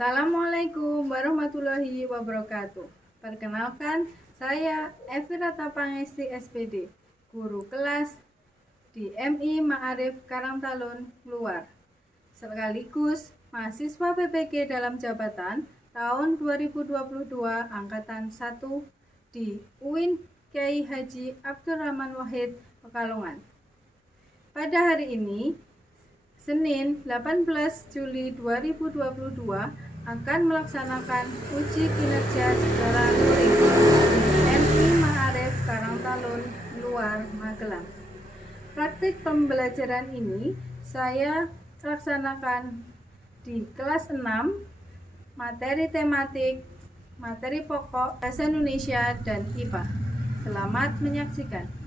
Assalamualaikum warahmatullahi wabarakatuh. Perkenalkan, saya Evirata Pangesti SPD, guru kelas di MI Ma'arif Karangtalun Luar, sekaligus mahasiswa PPG dalam jabatan tahun 2022 Angkatan 1 di UIN Kyai Haji Abdurrahman Wahid, Pekalongan. Pada hari ini, Senin 18 Juli 2022 akan melaksanakan uji kinerja secara luring di MI Ma'arif Karangtalun Luar, Magelang. Praktik pembelajaran ini saya laksanakan di kelas 6, materi tematik, materi pokok, bahasa Indonesia, dan IPA. Selamat menyaksikan.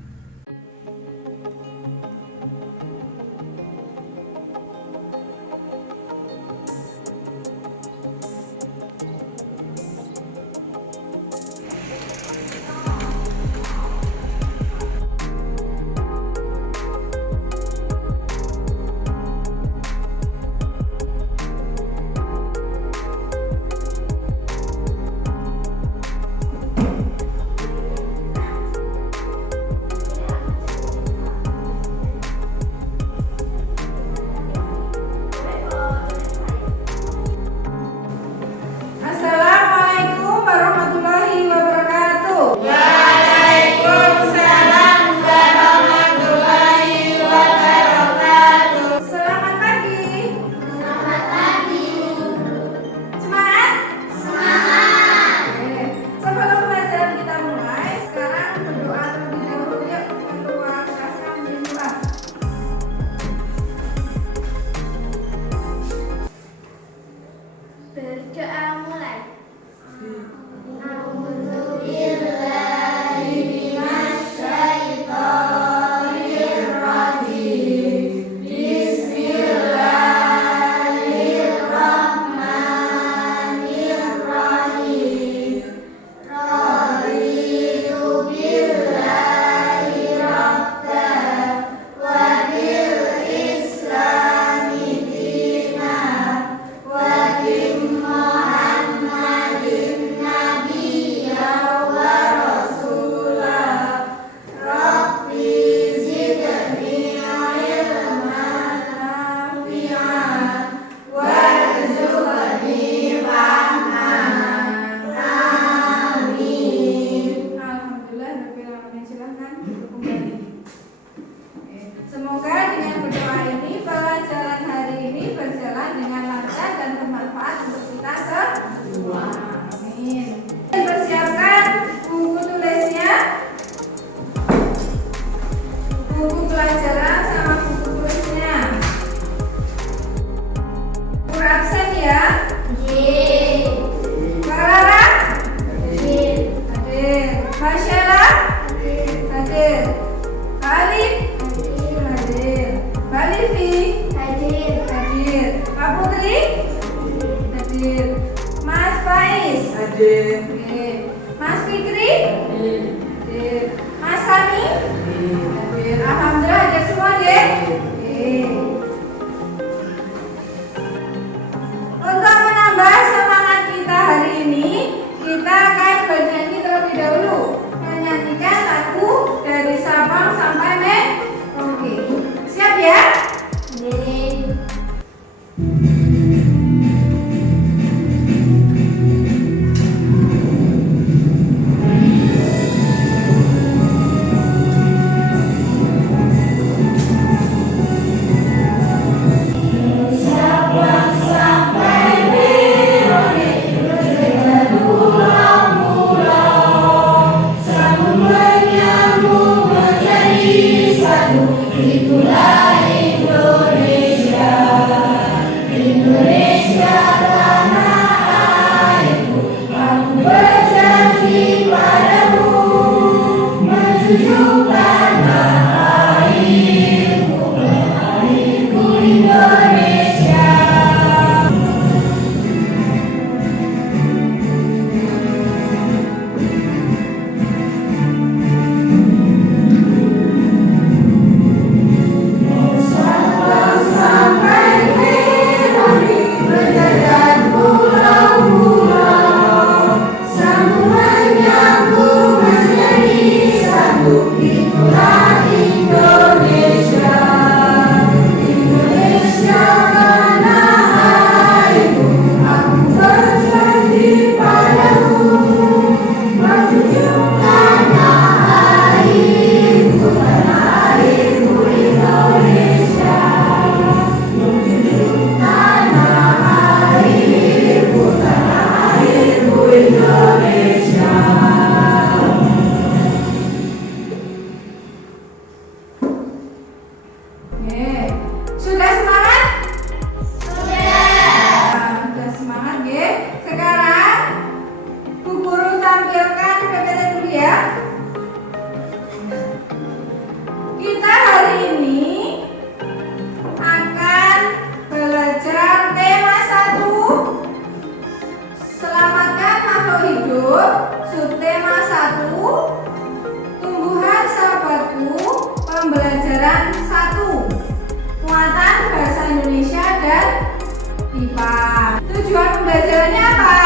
pembelajarannya apa?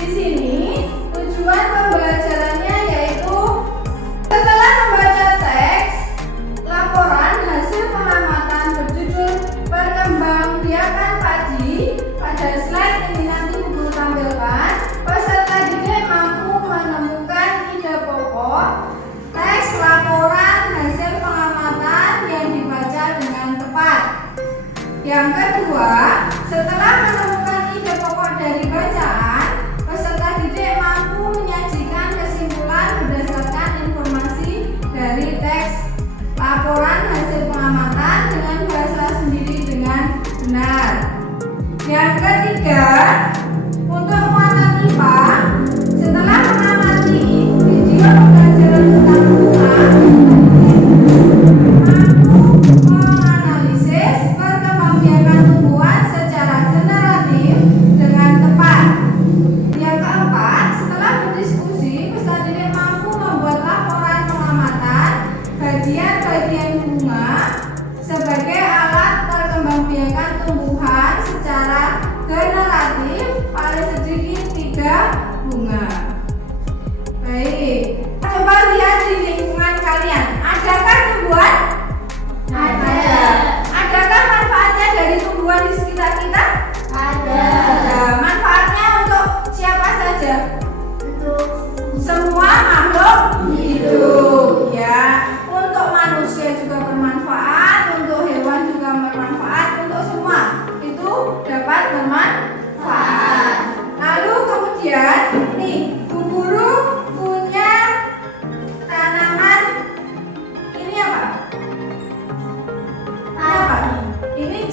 Di sini tujuan pembelajarannya yaitu setelah membaca teks laporan hasil pengamatan berjudul perkembangbiakan padi, pada slide ini nanti Ibu tampilkan, peserta didik mampu menemukan ide pokok teks laporan hasil pengamatan yang dibaca dengan tepat. Yang kedua, setelah menemukan ide pokok dari bacaan, peserta didik mampu menyajikan kesimpulan berdasarkan informasi dari teks laporan hasil pengamatan dengan bahasa sendiri dengan benar. Yang ketiga, untuk muatan IPA, setelah mengamati video pembelajaran tentang bunga, menganalisis perkembangbiakan tumbuhan secara generatif dengan tepat. Yang keempat, setelah berdiskusi, peserta didik mampu membuat laporan pengamatan bagian-bagian bunga sebagai alat perkembangbiakan tumbuhan secara generatif, paling sedikit 3 bunga. Baik, coba lihat di lingkungan kalian, adakah tumbuhan? Ada. Adakah manfaatnya dari tumbuhan di sekitar kita? Ada. Manfaatnya untuk siapa saja? Untuk semua makhluk hidup. Ya, untuk manusia juga bermanfaat, untuk hewan juga bermanfaat, untuk semua itu dapat bermanfaat. Lalu kemudian nih, Bu Guru punya tanaman ini apa? Apa? Ini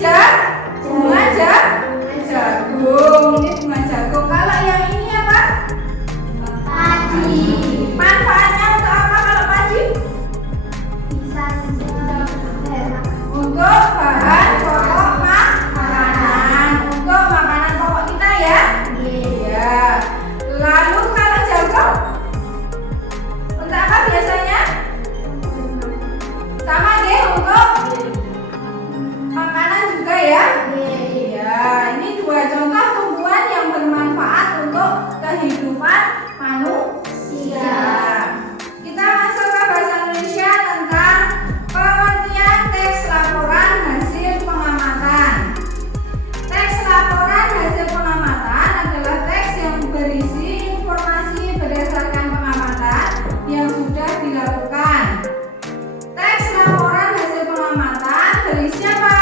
bunga jagung. Ini bunga jagung. Kalau yang ini apa? Padi. Manfaatnya untuk apa kalau padi? Bisa untuk bahan pokok makanan, untuk makanan pokok kita ya. Iya. Lalu kalau jagung untuk apa biasanya? Sama deh, untuk makanan juga ya. Iya. Ini 2 contoh tumbuhan yang bermanfaat untuk kehidupan manusia. Kita masuk ke bahasa Indonesia tentang pengertian teks laporan hasil pengamatan. Teks laporan hasil pengamatan adalah teks yang berisi informasi berdasarkan pengamatan yang sudah dilakukan. Teks laporan hasil pengamatan berisi apa?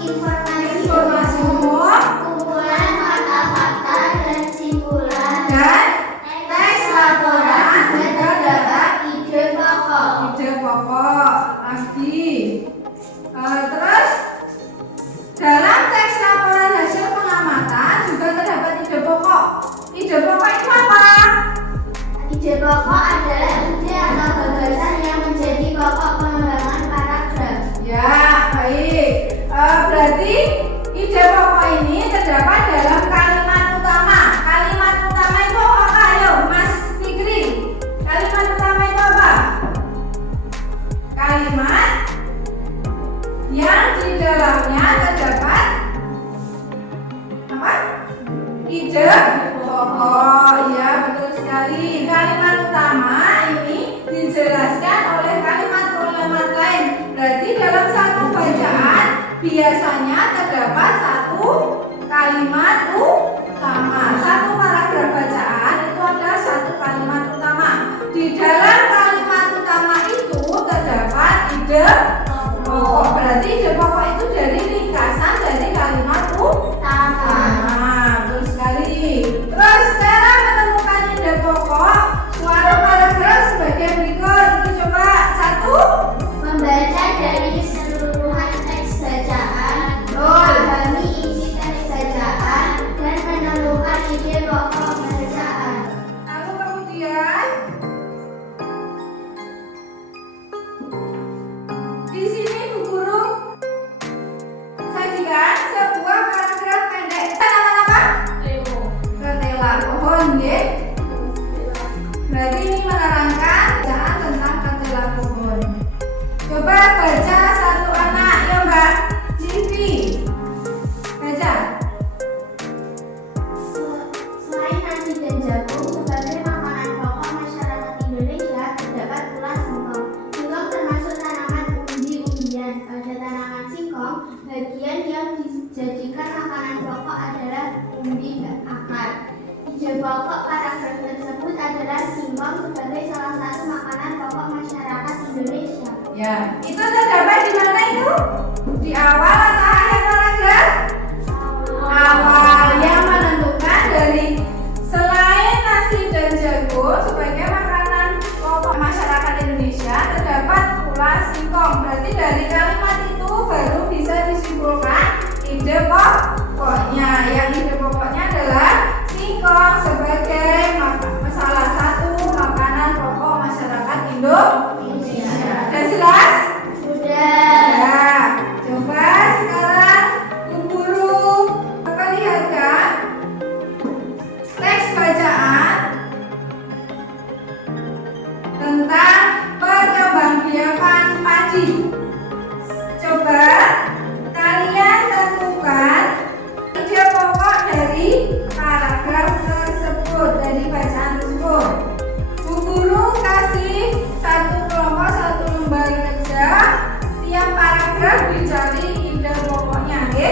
Informasi umum, kumpulan fakta-fakta dan simpulan. dan teks laporan juga dapat Ide pokok. ide pokok lagi. Terus dalam teks laporan hasil pengamatan juga terdapat ide pokok. Ide pokok itu apa? Ide pokok adalah ide atau gagasan yang menjadi pokok pengembangan paragraf. Ya, baik. Berarti ide pokok ini terdapat dalam kalimat utama. Kalimat utama itu apa? Ayo, Mas Fikri. Kalimat utama itu apa? Kalimat yang di dalamnya terdapat apa? Ide pokok. Ya, betul sekali. Kalimat utama ini dijelaskan oleh kalimat-kalimat lain. Berarti dalam satu bacaan biasanya terdapat satu kalimat utama. Satu paragraf bacaan itu ada satu kalimat utama. Di dalam kalimat utama itu terdapat ide pokok. Berarti ide pokok itu dari ringkasan dari kalimat utama. Betul sekali. Terus cara menemukan ide pokok suatu paragraf sebagai berikut. Kita coba 1. Membaca dari keseluruhan teks bacaan, memahami isi teks bacaan, dan menemukan ide pokok bacaan. Lalu kemudian di sini Bu Guru sajikan sebuah paragraf pendek. Tanaman apa? Ketela pohon, ya. Berarti ini menerangkan bacaan tentang ketela pohon. Coba baca satu anak ya Mbak Civi. Baca. Ya, itu terdapat di mana itu? Di awal atau akhir paragraf? Awal, yang menentukan dari selain nasi dan jagung sebagai makanan pokok masyarakat Indonesia terdapat pula singkong. Berarti dari kalimat itu baru bisa disimpulkan ide pokoknya. Yang ide pokoknya adalah singkong sebagai salah satu makanan pokok masyarakat Indonesia. Sudah jelas? Sudah. Ya, coba sekarang Bu Guru perlihatkan teks bacaan tentang perkembangbiakan padi. Coba kalian tentukan ide pokok dari paragraf tersebut, dari bacaan tersebut. Bu Guru kasih satu kelompok satu lembar kerja, tiap paragraf dicari ide pokoknya, oke?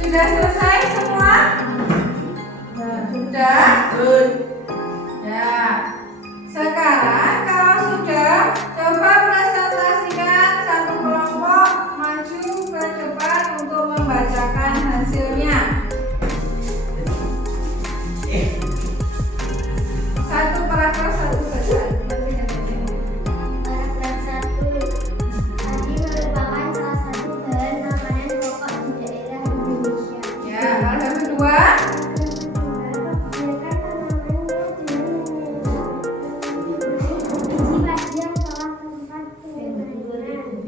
Sudah selesai semua? Sudah? Ya. Sekarang kalau sudah, coba presentasikan satu kelompok maju ke depan untuk membacakan hasilnya. Satu paragraf satu bacaan. Paragraf 1. Padi merupakan salah satu bahan makanan pokok di daerah Indonesia. Ya, paragraf kedua.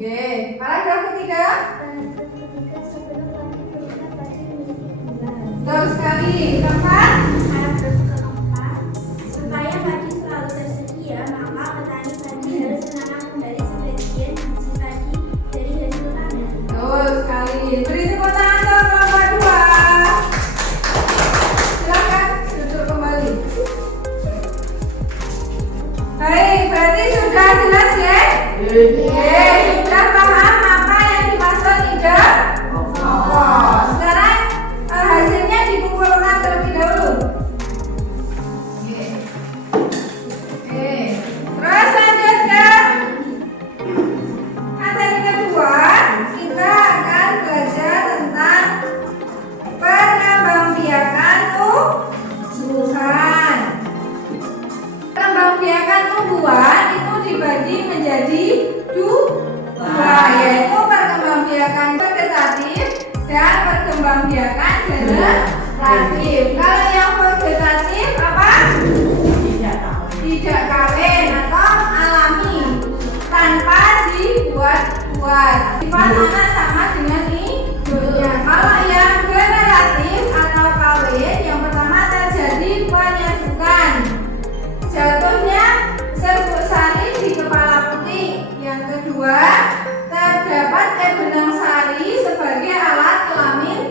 Oke, paragraf ketiga. Betul sekali. Keempat. Supaya padi selalu tersedia, maka petani padi harus menanam kembali sebagian biji padi dari hasil panen. Betul sekali. Beri tepuk tangan untuk kelompok dua. Silakan duduk kembali. Baik, berarti sudah jelas ya? Sudah paham apa yang dimaksud ide pokok. Sekarang hasilnya dikumpulkan terlebih dahulu. Oke. Terus lanjut ke materi kedua, kita akan belajar tentang perkembangbiakan tumbuhan. Perkembangbiakan tumbuhan itu dibagi menjadi dua, yaitu perkembangbiakan vegetatif dan perkembangbiakan generatif. Kalau yang vegetatif apa? Tidak kawin atau alami, tanpa dibuat-buat. Sifat anak sama dengan induknya. Kalau yang generatif atau kawin, yang pertama terjadi penyerbuk. Jatuhnya serbuk sari di kepala putih. Yang kedua, terdapat benang sari sebagai alat kelamin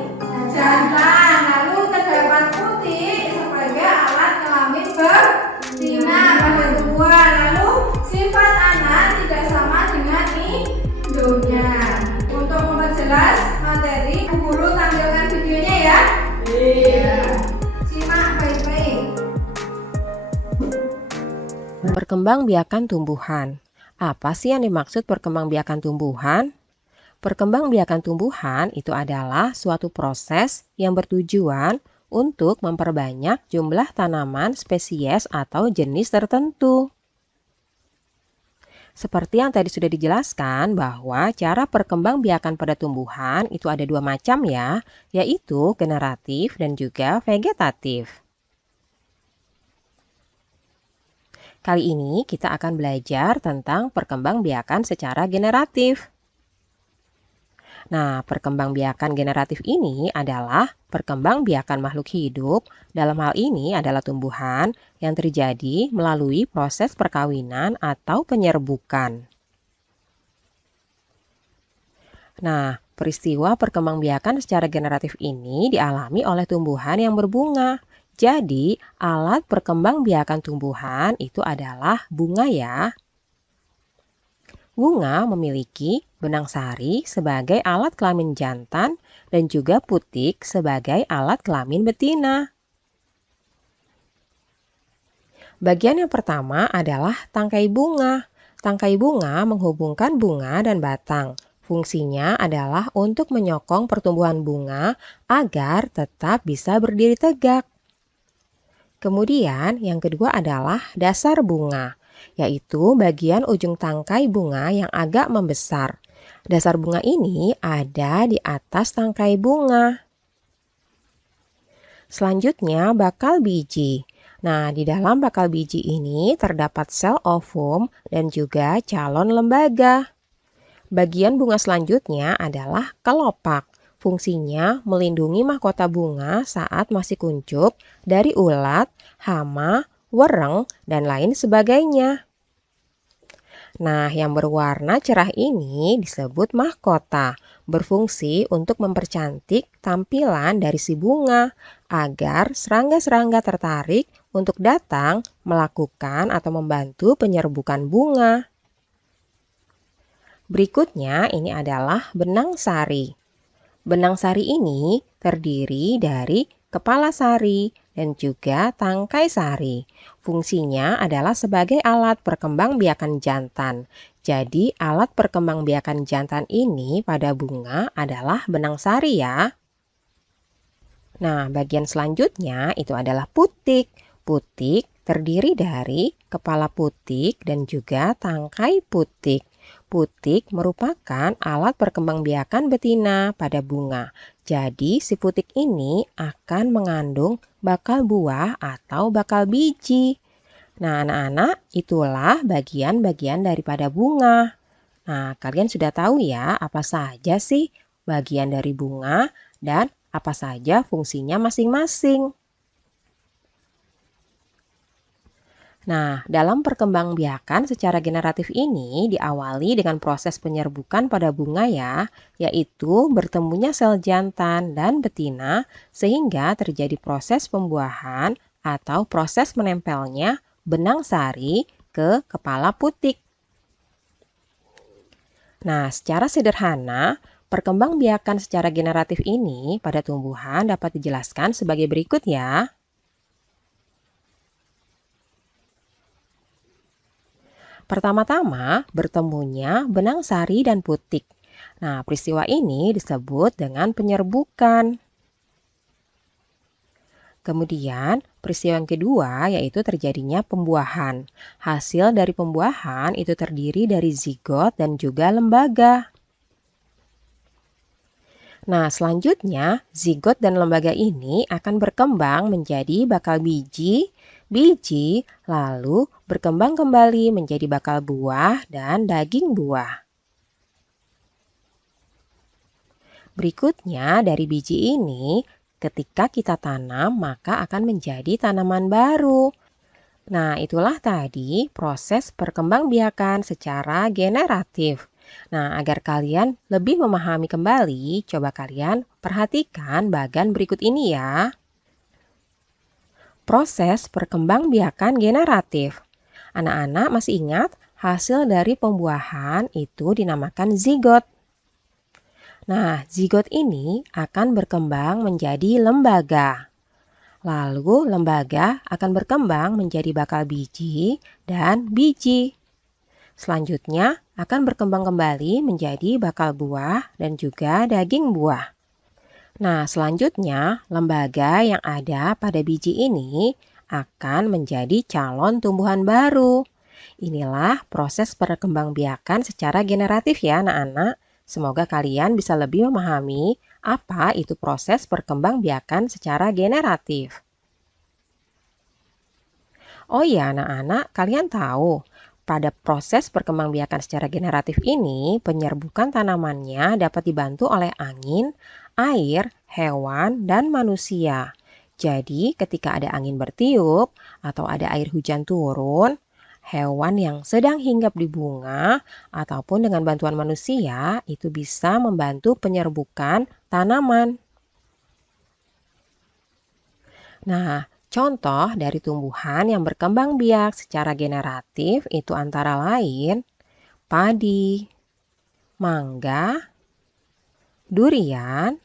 jantan. Lalu terdapat putih sebagai alat kelamin betina pada tumbuhan. Lalu sifat anak tidak sama dengan induknya. Untuk memperjelas materi, Bu Guru tampilkan videonya ya. Simak baik-baik. Perkembangbiakan tumbuhan. Apa sih yang dimaksud perkembangbiakan tumbuhan? Perkembangbiakan tumbuhan itu adalah suatu proses yang bertujuan untuk memperbanyak jumlah tanaman spesies atau jenis tertentu. Seperti yang tadi sudah dijelaskan bahwa cara perkembangbiakan pada tumbuhan itu ada dua macam ya, yaitu generatif dan juga vegetatif. Kali ini kita akan belajar tentang perkembangbiakan secara generatif. Nah, perkembangbiakan generatif ini adalah perkembangbiakan makhluk hidup, dalam hal ini adalah tumbuhan yang terjadi melalui proses perkawinan atau penyerbukan. Nah, peristiwa perkembangbiakan secara generatif ini dialami oleh tumbuhan yang berbunga. Jadi, alat perkembangbiakan tumbuhan itu adalah bunga ya. Bunga memiliki benang sari sebagai alat kelamin jantan dan juga putik sebagai alat kelamin betina. Bagian yang pertama adalah tangkai bunga. Tangkai bunga menghubungkan bunga dan batang. Fungsinya adalah untuk menyokong pertumbuhan bunga agar tetap bisa berdiri tegak. Kemudian yang kedua adalah dasar bunga, yaitu bagian ujung tangkai bunga yang agak membesar. Dasar bunga ini ada di atas tangkai bunga. Selanjutnya bakal biji. Nah, di dalam bakal biji ini terdapat sel ovum dan juga calon lembaga. Bagian bunga selanjutnya adalah kelopak. Fungsinya melindungi mahkota bunga saat masih kuncup dari ulat, hama, wereng, dan lain sebagainya. Nah, yang berwarna cerah ini disebut mahkota, berfungsi untuk mempercantik tampilan dari si bunga agar serangga-serangga tertarik untuk datang melakukan atau membantu penyerbukan bunga. Berikutnya ini adalah benang sari. Benang sari ini terdiri dari kepala sari dan juga tangkai sari. Fungsinya adalah sebagai alat perkembangbiakan jantan. Jadi alat perkembangbiakan jantan ini pada bunga adalah benang sari ya. Nah, bagian selanjutnya itu adalah putik. Putik terdiri dari kepala putik dan juga tangkai putik. Putik merupakan alat perkembangbiakan betina pada bunga. Jadi si putik ini akan mengandung bakal buah atau bakal biji. Nah, anak-anak, itulah bagian-bagian daripada bunga. Nah, kalian sudah tahu ya apa saja sih bagian dari bunga dan apa saja fungsinya masing-masing. Nah, dalam perkembangbiakan secara generatif ini diawali dengan proses penyerbukan pada bunga ya, yaitu bertemunya sel jantan dan betina sehingga terjadi proses pembuahan atau proses menempelnya benang sari ke kepala putik. Nah, secara sederhana, perkembangbiakan secara generatif ini pada tumbuhan dapat dijelaskan sebagai berikut ya. Pertama-tama, bertemunya benang sari dan putik. Nah, peristiwa ini disebut dengan penyerbukan. Kemudian, peristiwa yang kedua yaitu terjadinya pembuahan. Hasil dari pembuahan itu terdiri dari zigot dan juga lembaga. Nah, selanjutnya zigot dan lembaga ini akan berkembang menjadi bakal biji, lalu berkembang kembali menjadi bakal buah dan daging buah. Berikutnya dari biji ini, ketika kita tanam maka akan menjadi tanaman baru. Nah, itulah tadi proses perkembangbiakan secara generatif. Nah, agar kalian lebih memahami kembali, coba kalian perhatikan bagan berikut ini ya. Proses perkembangbiakan generatif. Anak-anak masih ingat hasil dari pembuahan itu dinamakan zigot. Nah, zigot ini akan berkembang menjadi lembaga. Lalu lembaga akan berkembang menjadi bakal biji dan biji. Selanjutnya akan berkembang kembali menjadi bakal buah dan juga daging buah. Nah, selanjutnya lembaga yang ada pada biji ini akan menjadi calon tumbuhan baru. Inilah proses perkembangbiakan secara generatif ya anak-anak. Semoga kalian bisa lebih memahami apa itu proses perkembangbiakan secara generatif. Oh iya anak-anak, kalian tahu pada proses perkembangbiakan secara generatif ini, penyerbukan tanamannya dapat dibantu oleh angin, air, hewan, dan manusia. Jadi, ketika ada angin bertiup atau ada air hujan turun, hewan yang sedang hinggap di bunga ataupun dengan bantuan manusia itu bisa membantu penyerbukan tanaman. Nah, contoh dari tumbuhan yang berkembang biak secara generatif itu antara lain padi, mangga, durian,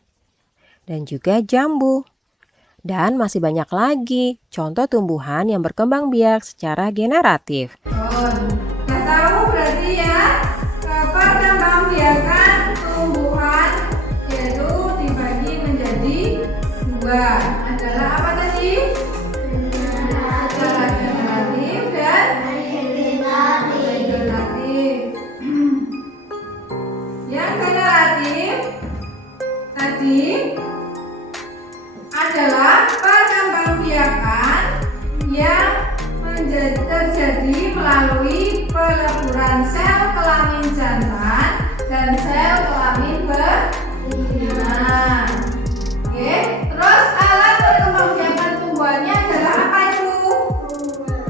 dan juga jambu. Dan masih banyak lagi contoh tumbuhan yang berkembang biak secara generatif. Udah tahu berarti ya, perkembangbiakan tumbuhan yaitu dibagi menjadi dua. Adalah apa tadi? Secara generatif dan vegetatif. Yang generatif tadi adalah perkembangbiakan yang terjadi melalui peleburan sel kelamin jantan dan sel kelamin betina. Oke, terus alat perkembangbiakan tumbuhannya adalah apa itu?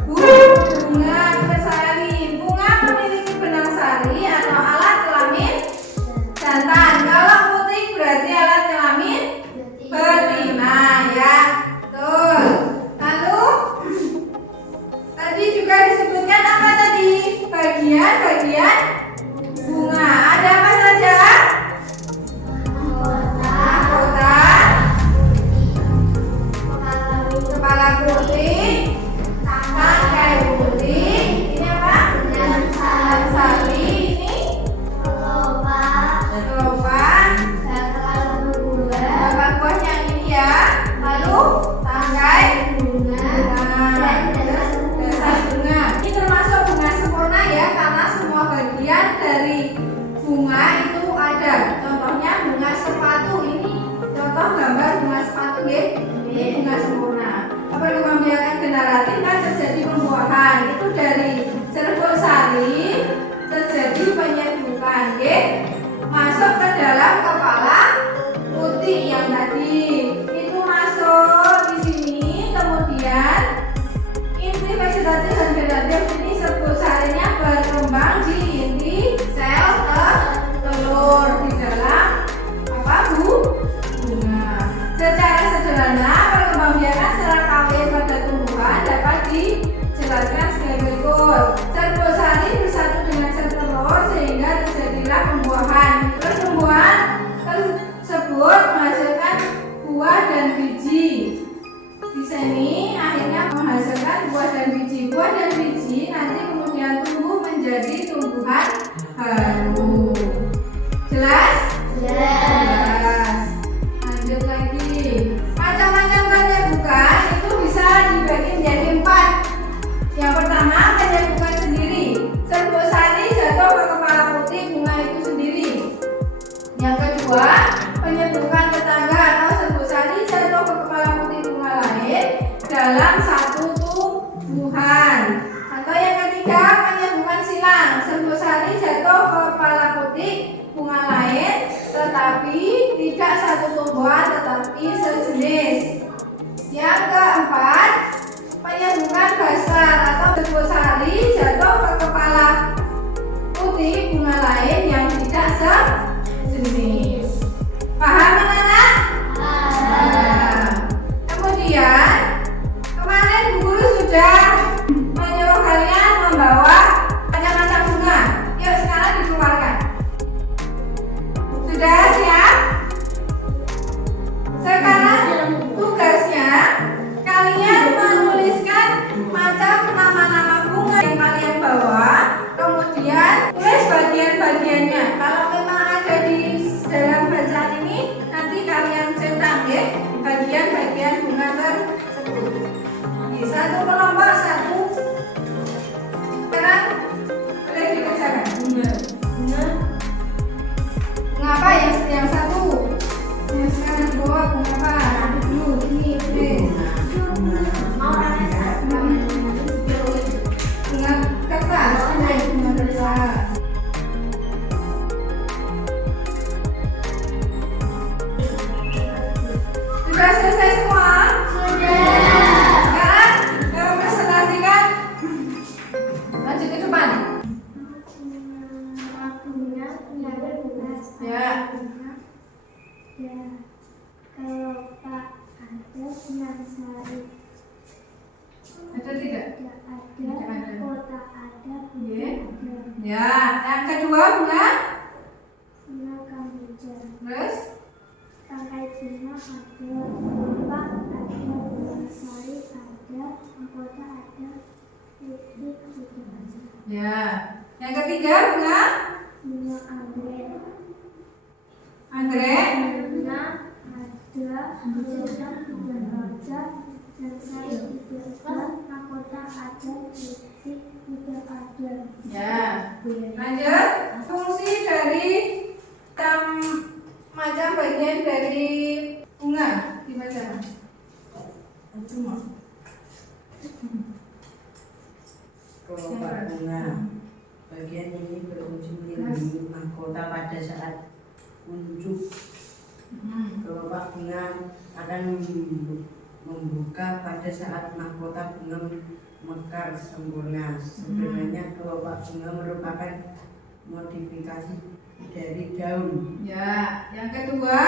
Bunga bersari. Bunga memiliki benang sari atau alat kelamin jantan. Kalau putih berarti alat kelamin betina ya. Betul. Lalu tadi juga disebutkan apa tadi? Bagian-bagian bunga. Ada apa saja? Mahkota, kepala putih, tangkai putih. Ini apa? Sari. Ini kelopak. Bapak buahnya ini ya. Lalu tangkai bunga. Dasar bunga. Ini termasuk bunga sempurna ya, karena semua bagian dari bunga itu ada. Contohnya bunga sepatu ini. Contoh gambar bunga sepatu ya. Ini bunga sempurna. Perkembangbiakan generatif kan terjadi pembuahan. Itu dari serbuk sari terjadi penyebukan ya. Masuk ke dalam kepala putih yang tadi. Itu masuk di sini, kemudian inti vegetatif dan generatif ini serbuk sarinya berkembang di inti sel telur di dalam apa bunga. Secara sederhana perkembangbiakan secara kawin pada tumbuhan dapat dijelaskan sebagai berikut. Serbuk sari bersatu dengan sel telur sehingga terjadilah pembuahan. Terus tumbuhan tersebut menghasilkan buah dan biji. Di sini akhirnya menghasilkan buah dan biji. Buah dan biji nanti kemudian tumbuh menjadi tumbuhan baru. Jelas? Jelas. Lanjut lagi. Macam-macam penyebukan itu bisa dibagi menjadi 4. Yang pertama penyebukan sendiri. Serbuk sari jatuh ke kepala putih bunga itu sendiri. Yang kedua penyebukan tetangga atau serbuk sari jatuh ke kepala putih bunga lain dalam satu tumbuhan. Atau yang ketiga penyebukan silang. Serbuk sari jatuh ke kepala putih bunga lain tetapi tidak satu tumbuhan tetapi sejenis. Yang keempat penyebukan basal atau serbuk sari jatuh ke kepala putih bunga lain yang tidak sejenis. Paham anak-anak? Nah, kemudian kemarin Bu Guru sudah menyuruh kalian membawa macam-macam bunga. Yuk sekarang dikeluarkan. Sudah siap? Sekarang tugasnya kalian menuliskan macam nama-nama bunga yang kalian bawa. Kemudian tulis bagian-bagiannya. Kalau memang ada di dalam bacaan ini, nanti kalian centang ya bagian-bagian bunga tersebut. Di satu kelompok satu. Sekarang boleh dikerjakan. Bunga apa yang satu? Yang sekarang di bawah bunga apa? Dulu ini tulis. Bunga kertas. Bunga kertas. Sudah selesai semua? Sekarang kita presentasikan. Lanjut ke depan. Ya. Kelopak ada benang sari. Ada tidak? Ada kota ada Iya. bunga ada. Ya. Yang kedua bunga. Bunga kamboja. Terus Tangkai bunga ada, kelopak ada, bunga sari ada, mahkota ada, putih juga ada. ya. Yang ketiga bunga. Bunga anggrek. Anggrek. Bunga ada, mahkota juga ada, dan sari juga ada, mahkota ada, putih juga ada. Ya. Lanjut. Fungsi dari macam bagian dari bunga dibaca. Kelopak bunga bagian ini berfungsi melindungi mahkota pada saat unjuk. Kelopak bunga akan membuka pada saat mahkota bunga mekar sempurna. Sebenarnya kelopak bunga merupakan modifikasi dari daun. Ya. Yang kedua.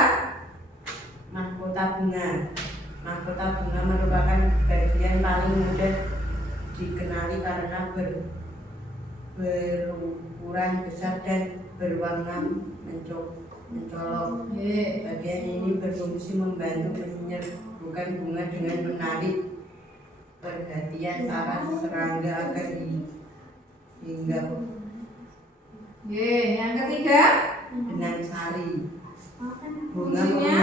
Mahkota bunga. Mahkota bunga merupakan bagian paling mudah dikenali karena berukuran besar dan berwarna mencolok. Bagian ini berfungsi membantu menyerbukan bunga dengan menarik perhatian para serangga agar hinggap. Yang ketiga. Benang sari. Fungsinya?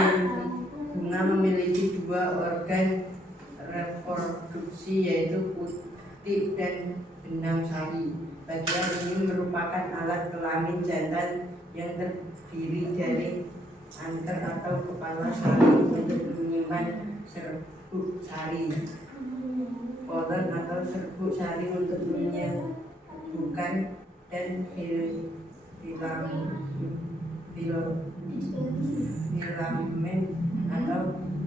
Bunga memiliki dua organ reproduksi yaitu putik dan benang sari. Bagian ini merupakan alat kelamin jantan yang terdiri dari anter atau kepala sari untuk menyimpan serbuk sari, polen atau serbuk sari untuk menyembuhkan, dan filamen atau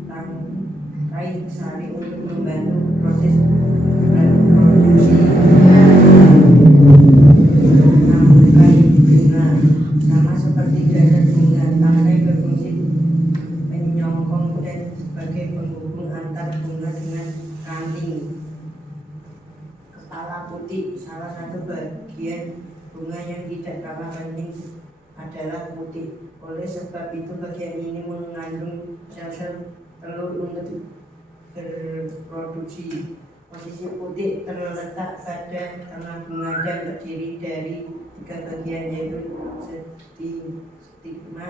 tangkai sari untuk membantu proses reproduksi. Tangkai bunga sama seperti dasar bunga, tangkai berfungsi menyongkong dan sebagai penghubung antar bunga dengan ranting. Kepala putih salah satu bagian bunga yang tidak kalah penting adalah putih. Oleh sebab itu bagian ini mengandung sel-sel telur untuk berproduksi. Posisi putih terletak pada tengah bunga dan terdiri dari 3 bagian yaitu stigma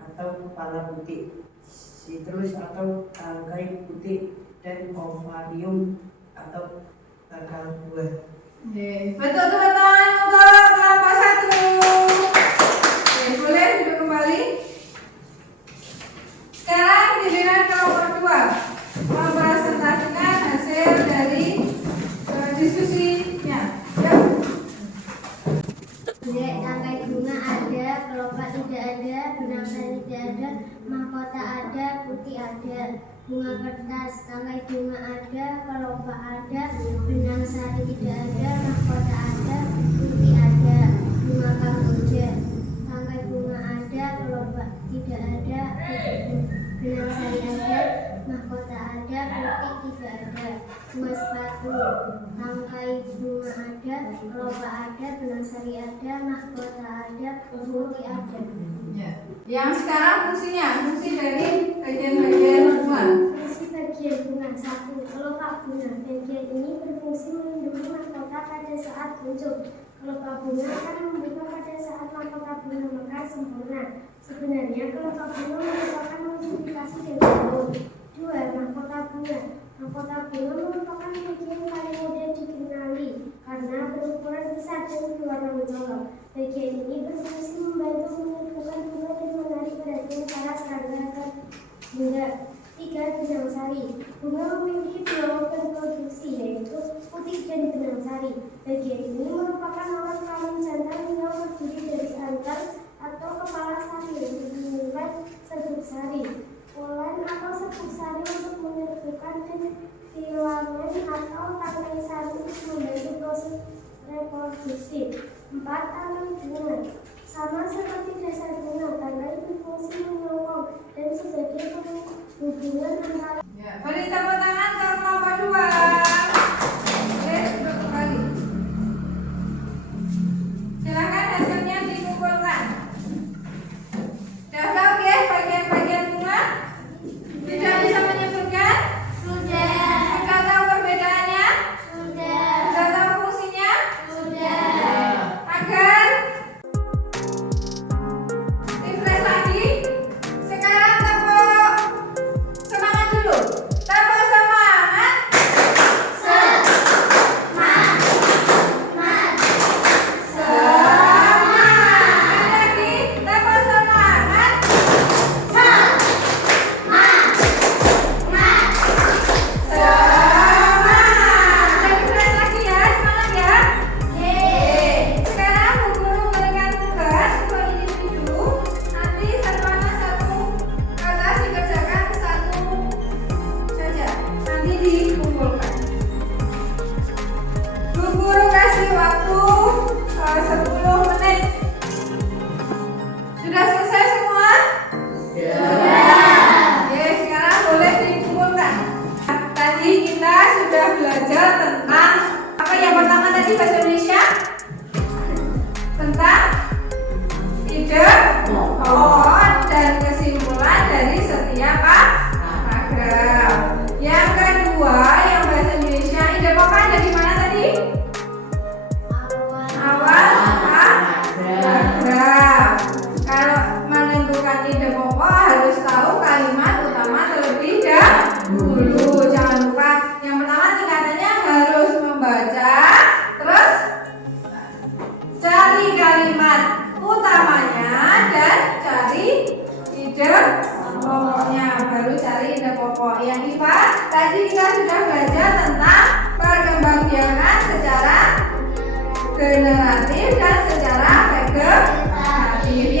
atau kepala putih, sitrus atau tangkai putih, dan ovarium atau bakal buah. Betul tepuk tangan untuk kelompok 1. Boleh duduk kembali. Sekarang giliran kelompok 2 mempresentasikan hasil dari diskusinya. Tangkai bunga ada, kelopak tidak ada, benang sari tidak ada, mahkota ada, putih ada. Bunga kertas, tangkai bunga ada, kelopak ada, benang sari tidak ada, mahkota ada, putih ada. Bunga kamboja, tangkai bunga ada, kelopak tidak ada, benang sari ada, mahkota ada, putih tidak ada. Bunga sepatu, tangkai bunga ada, kelopak ada, benang sari ada, mahkota ada, putih ada. Yang sekarang fungsi dari bagian-bagian bunga. Fungsi bagian bunga 1. Kelopak bunga. Bagian ini berfungsi melindungi mahkota pada saat unjuk. Kelopak bunga akan membuka pada saat mahkota bunga mekar sempurna. Sebenarnya kelopak bunga merupakan modifikasi dari daun. 2. Mahkota bunga. Mahkota bunga merupakan bagian paling mudah dikenali karena berukuran besar dan berwarna mencolok. Bagian ini berfungsi membantu menyerbukan bunga dan menarik perhatian para serangga agar bunga. 3. Benang sari. Bunga memiliki 2 organ produksi yaitu putih dan benang sari. Bagian ini merupakan alat kelamin jantan yang terdiri dari antar atau kepala sari untuk menyimpan serbuk sari, polen atau serbuk sari untuk menyerbukan, dan filamen atau tangkai sari untuk membantu proses reproduksi. 4. Tangkai bunga. Sama seperti dasar bunga, tangkai berfungsi menyongkong dan sebagai penghubungan antara. Beri tepuk tangan ke kelompok 2. Duduk kembali. Silakan hasil kita sudah belajar tentang perkembangbiakan secara generatif dan secara vegetatif.